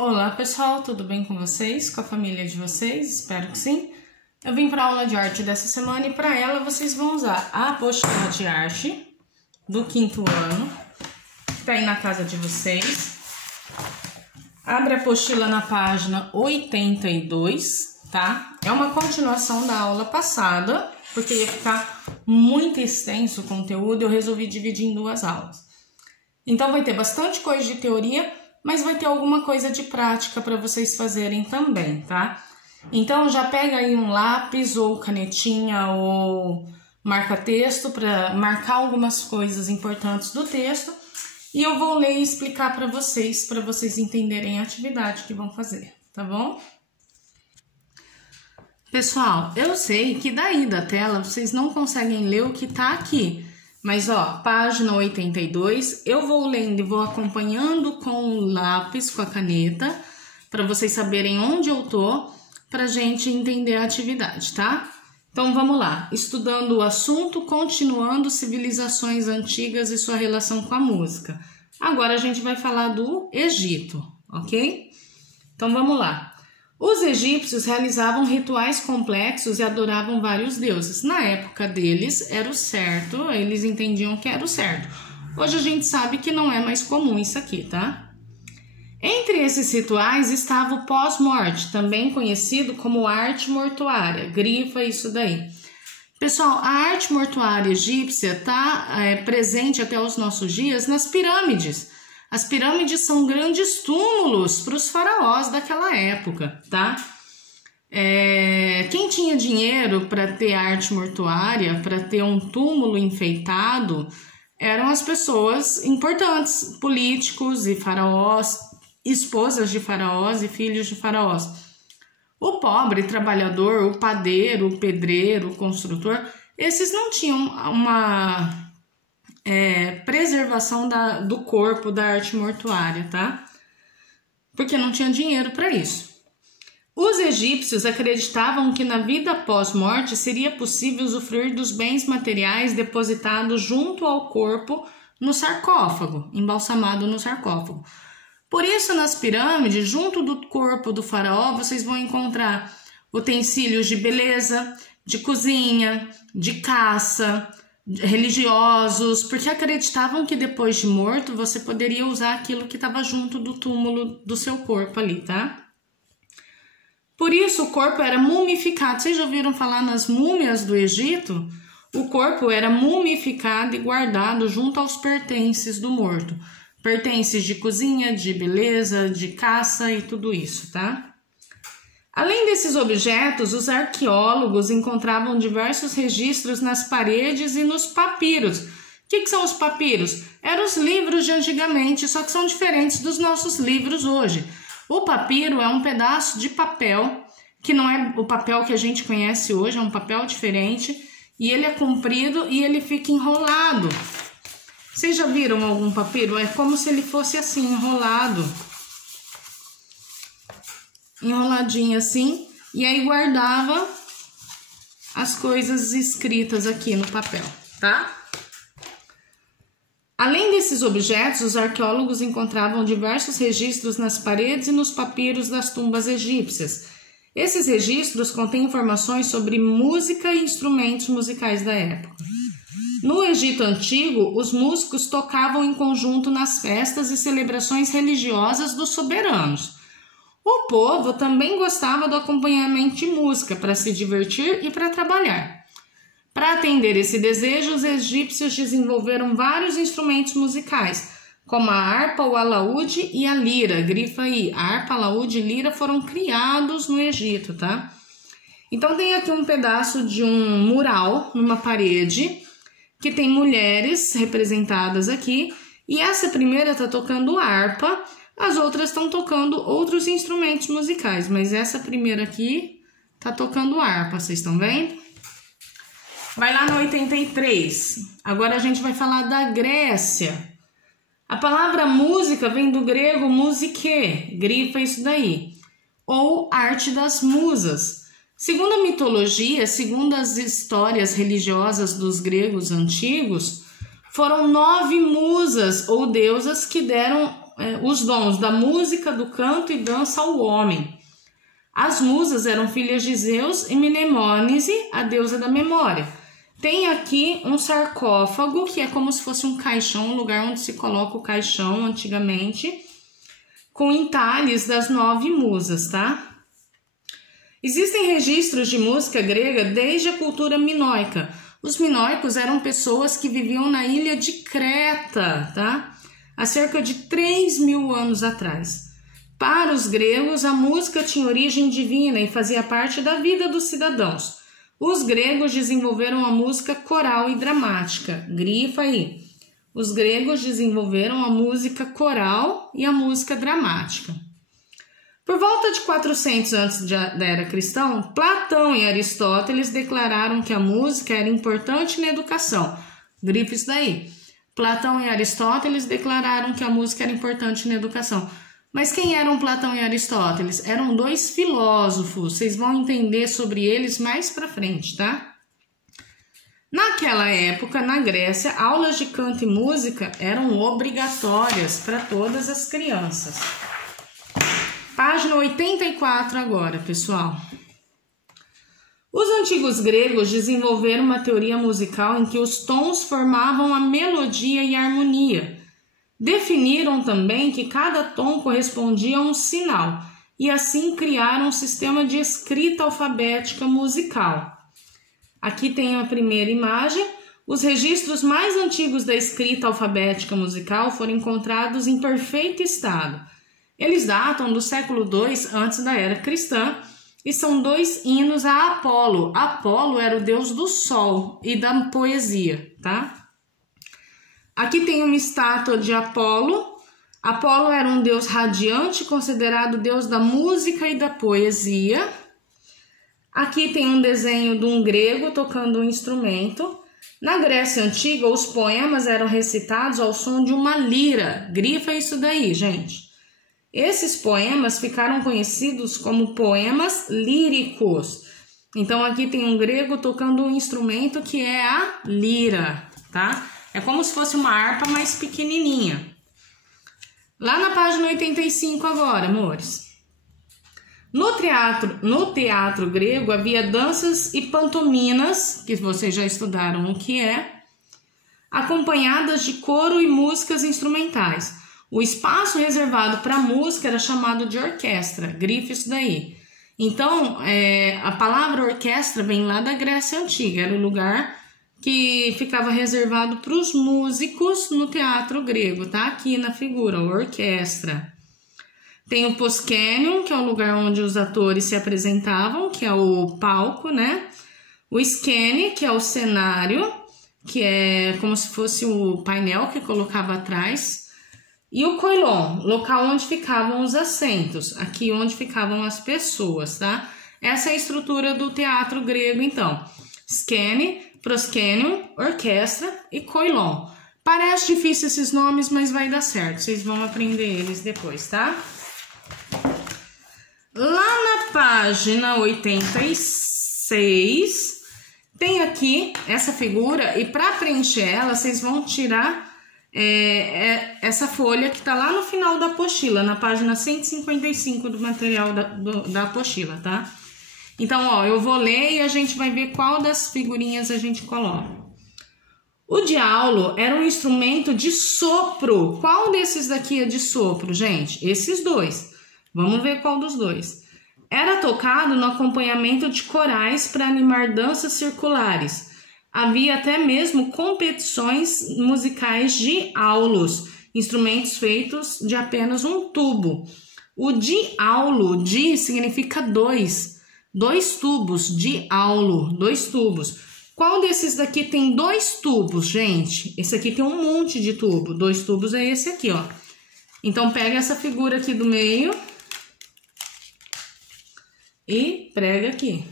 Olá pessoal, tudo bem com vocês? Com a família de vocês? Espero que sim. Eu vim para a aula de arte dessa semana e para ela vocês vão usar a apostila de arte do 5º ano, que tá aí na casa de vocês. Abre a apostila na página 82, tá? É uma continuação da aula passada, porque ia ficar muito extenso o conteúdo, eu resolvi dividir em duas aulas. Então vai ter bastante coisa de teoria, mas vai ter alguma coisa de prática para vocês fazerem também, tá? Então já pega aí um lápis ou canetinha ou marca-texto para marcar algumas coisas importantes do texto e eu vou ler e explicar para vocês entenderem a atividade que vão fazer, tá bom? Pessoal, eu sei que daí da tela vocês não conseguem ler o que tá aqui. Mas, ó, página 82, eu vou lendo e vou acompanhando com o lápis, com a caneta, para vocês saberem onde eu tô, pra gente entender a atividade, tá? Então, vamos lá. Estudando o assunto, continuando civilizações antigas e sua relação com a música. Agora, a gente vai falar do Egito, ok? Então, vamos lá. Os egípcios realizavam rituais complexos e adoravam vários deuses. Na época deles era o certo, eles entendiam que era o certo. Hoje a gente sabe que não é mais comum isso aqui, tá? Entre esses rituais estava o pós-morte, também conhecido como arte mortuária. Grifa isso daí. Pessoal, a arte mortuária egípcia está presente até os nossos dias nas pirâmides. As pirâmides são grandes túmulos para os faraós daquela época, tá? Quem tinha dinheiro para ter arte mortuária, para ter um túmulo enfeitado, eram as pessoas importantes, políticos e faraós, esposas de faraós e filhos de faraós. O pobre trabalhador, o padeiro, o pedreiro, o construtor, esses não tinham uma preservação do corpo da arte mortuária, tá? Porque não tinha dinheiro para isso. Os egípcios acreditavam que na vida pós-morte seria possível usufruir dos bens materiais depositados junto ao corpo no sarcófago, embalsamado no sarcófago. Por isso, nas pirâmides, junto do corpo do faraó, vocês vão encontrar utensílios de beleza, de cozinha, de caça, religiosos, porque acreditavam que depois de morto você poderia usar aquilo que estava junto do túmulo do seu corpo ali, tá? Por isso o corpo era mumificado. Vocês já ouviram falar nas múmias do Egito? O corpo era mumificado e guardado junto aos pertences do morto. Pertences de cozinha, de beleza, de caça e tudo isso, tá? Além desses objetos, os arqueólogos encontravam diversos registros nas paredes e nos papiros. O que são os papiros? Eram os livros de antigamente, só que são diferentes dos nossos livros hoje. O papiro é um pedaço de papel, que não é o papel que a gente conhece hoje, é um papel diferente, e ele é comprido e ele fica enrolado. Vocês já viram algum papiro? É como se ele fosse assim, enrolado. Enroladinho assim, e aí guardava as coisas escritas aqui no papel, tá? Além desses objetos, os arqueólogos encontravam diversos registros nas paredes e nos papiros das tumbas egípcias. Esses registros contêm informações sobre música e instrumentos musicais da época. No Egito Antigo, os músicos tocavam em conjunto nas festas e celebrações religiosas dos soberanos. O povo também gostava do acompanhamento de música para se divertir e para trabalhar. Para atender esse desejo, os egípcios desenvolveram vários instrumentos musicais, como a harpa, o alaúde e a lira. Grifa aí, a harpa, alaúde e lira foram criados no Egito, tá? Então tem aqui um pedaço de um mural numa parede, que tem mulheres representadas aqui, e essa primeira está tocando harpa. As outras estão tocando outros instrumentos musicais, mas essa primeira aqui tá tocando harpa, vocês estão vendo? Vai lá no 83. Agora a gente vai falar da Grécia. A palavra música vem do grego musique, grifa isso daí, ou arte das musas. Segundo a mitologia, segundo as histórias religiosas dos gregos antigos, foram 9 musas ou deusas que deram os dons da música, do canto e dança ao homem. As musas eram filhas de Zeus e Mnemônise, a deusa da memória. Tem aqui um sarcófago, que é como se fosse um caixão, um lugar onde se coloca o caixão antigamente, com entalhes das 9 musas, tá? Existem registros de música grega desde a cultura minoica. Os minoicos eram pessoas que viviam na ilha de Creta, tá? Há cerca de 3.000 anos atrás. Para os gregos, a música tinha origem divina e fazia parte da vida dos cidadãos. Os gregos desenvolveram a música coral e dramática. Grifa aí. Os gregos desenvolveram a música coral e a música dramática. Por volta de 400 antes da era cristã, Platão e Aristóteles declararam que a música era importante na educação. Grifa isso daí. Platão e Aristóteles declararam que a música era importante na educação. Mas quem eram Platão e Aristóteles? Eram 2 filósofos. Vocês vão entender sobre eles mais pra frente, tá? Naquela época, na Grécia, aulas de canto e música eram obrigatórias para todas as crianças. Página 84 agora, pessoal. Os antigos gregos desenvolveram uma teoria musical em que os tons formavam a melodia e a harmonia. Definiram também que cada tom correspondia a um sinal e assim criaram um sistema de escrita alfabética musical. Aqui tem a primeira imagem. Os registros mais antigos da escrita alfabética musical foram encontrados em perfeito estado. Eles datam do século II antes da era cristã e são 2 hinos a Apolo. Apolo era o deus do sol e da poesia, tá? Aqui tem uma estátua de Apolo. Apolo era um deus radiante, considerado deus da música e da poesia. Aqui tem um desenho de um grego tocando um instrumento. Na Grécia Antiga, os poemas eram recitados ao som de uma lira. Grifa isso daí, gente. Esses poemas ficaram conhecidos como poemas líricos. Então, aqui tem um grego tocando um instrumento que é a lira, tá? É como se fosse uma harpa mais pequenininha. Lá na página 85 agora, amores. No teatro grego havia danças e pantominas, que vocês já estudaram o que é, acompanhadas de coro e músicas instrumentais. O espaço reservado para música era chamado de orquestra. Grife isso daí. Então, a palavra orquestra vem lá da Grécia Antiga. Era o lugar que ficava reservado para os músicos no teatro grego. Tá aqui na figura, orquestra. Tem o proscenium, que é o lugar onde os atores se apresentavam, que é o palco, né? O skene, que é o cenário, que é como se fosse o painel que colocava atrás. E o koilon, local onde ficavam os assentos, aqui onde ficavam as pessoas, tá? Essa é a estrutura do teatro grego, então. Skene, proscenium, orquestra e koilon. Parece difícil esses nomes, mas vai dar certo. Vocês vão aprender eles depois, tá? Lá na página 86, tem aqui essa figura e para preencher ela, vocês vão tirar essa folha que tá lá no final da apostila, na página 155 do material da apostila, tá? Então, ó, eu vou ler e a gente vai ver qual das figurinhas a gente coloca. O diaulo era um instrumento de sopro. Qual desses daqui é de sopro, gente? Esses 2. Vamos ver qual dos 2. Era tocado no acompanhamento de corais para animar danças circulares. Havia até mesmo competições musicais de aulos, instrumentos feitos de apenas um tubo. O diaulo, di significa 2. 2 tubos, diaulo, 2 tubos. Qual desses daqui tem 2 tubos, gente? Esse aqui tem um monte de tubo. 2 tubos é esse aqui, ó. Então, pega essa figura aqui do meio e prega aqui.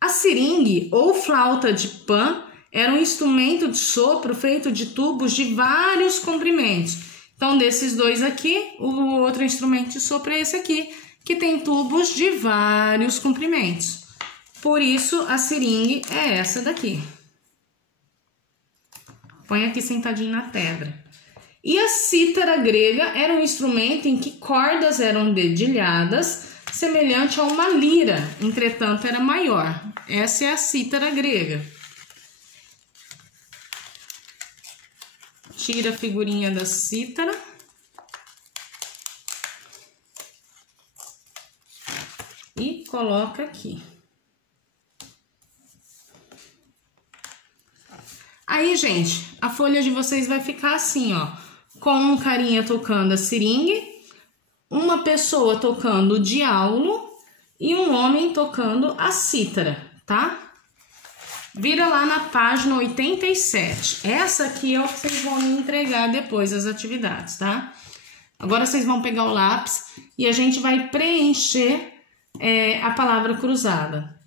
A seringue ou flauta de Pan era um instrumento de sopro feito de tubos de vários comprimentos. Então, desses 2 aqui, o outro instrumento de sopro é esse aqui, que tem tubos de vários comprimentos. Por isso, a seringue é essa daqui. Põe aqui sentadinho na pedra. E a cítara grega era um instrumento em que cordas eram dedilhadas, semelhante a uma lira, entretanto era maior. Essa é a cítara grega. Tira a figurinha da cítara. E coloca aqui. Aí, gente, a folha de vocês vai ficar assim, ó. Com um carinha tocando a seringue, uma pessoa tocando o diaulo e um homem tocando a cítara, tá? Vira lá na página 87. Essa aqui é o que vocês vão me entregar depois das atividades, tá? Agora vocês vão pegar o lápis e a gente vai preencher a palavra cruzada.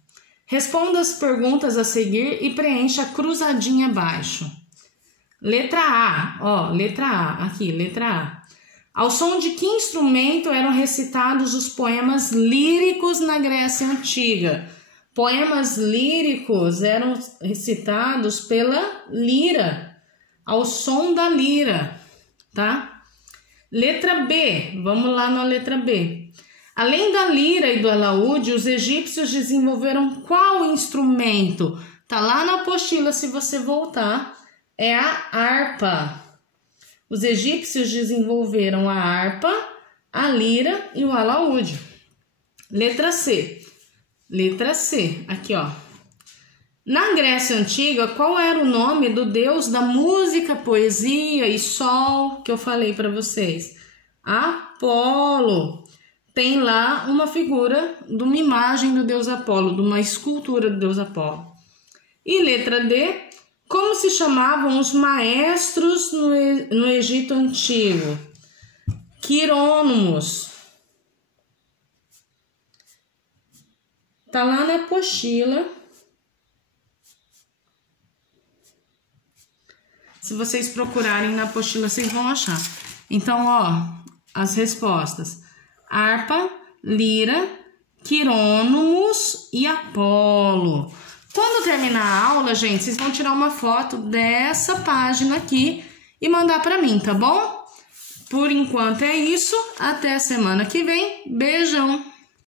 Responda as perguntas a seguir e preencha a cruzadinha abaixo. Letra A, ó, letra A, aqui, letra A. Ao som de que instrumento eram recitados os poemas líricos na Grécia Antiga? Poemas líricos eram recitados pela lira, ao som da lira, tá? Letra B, vamos lá na letra B. Além da lira e do alaúde, os egípcios desenvolveram qual instrumento? Tá lá na apostila, se você voltar, é a harpa. Os egípcios desenvolveram a harpa, a lira e o alaúde. Letra C. Letra C, aqui ó. Na Grécia Antiga, qual era o nome do deus da música, poesia e sol que eu falei para vocês? Apolo. Tem lá uma figura de uma imagem do deus Apolo, de uma escultura do deus Apolo. E letra D, como se chamavam os maestros no Egito Antigo? Quirônomos. Tá lá na apostila. Se vocês procurarem na apostila, vocês vão achar. Então, ó, as respostas. Harpa, lira, quirônomos e Apolo. Quando terminar a aula, gente, vocês vão tirar uma foto dessa página aqui e mandar para mim, tá bom? Por enquanto é isso. Até a semana que vem. Beijão!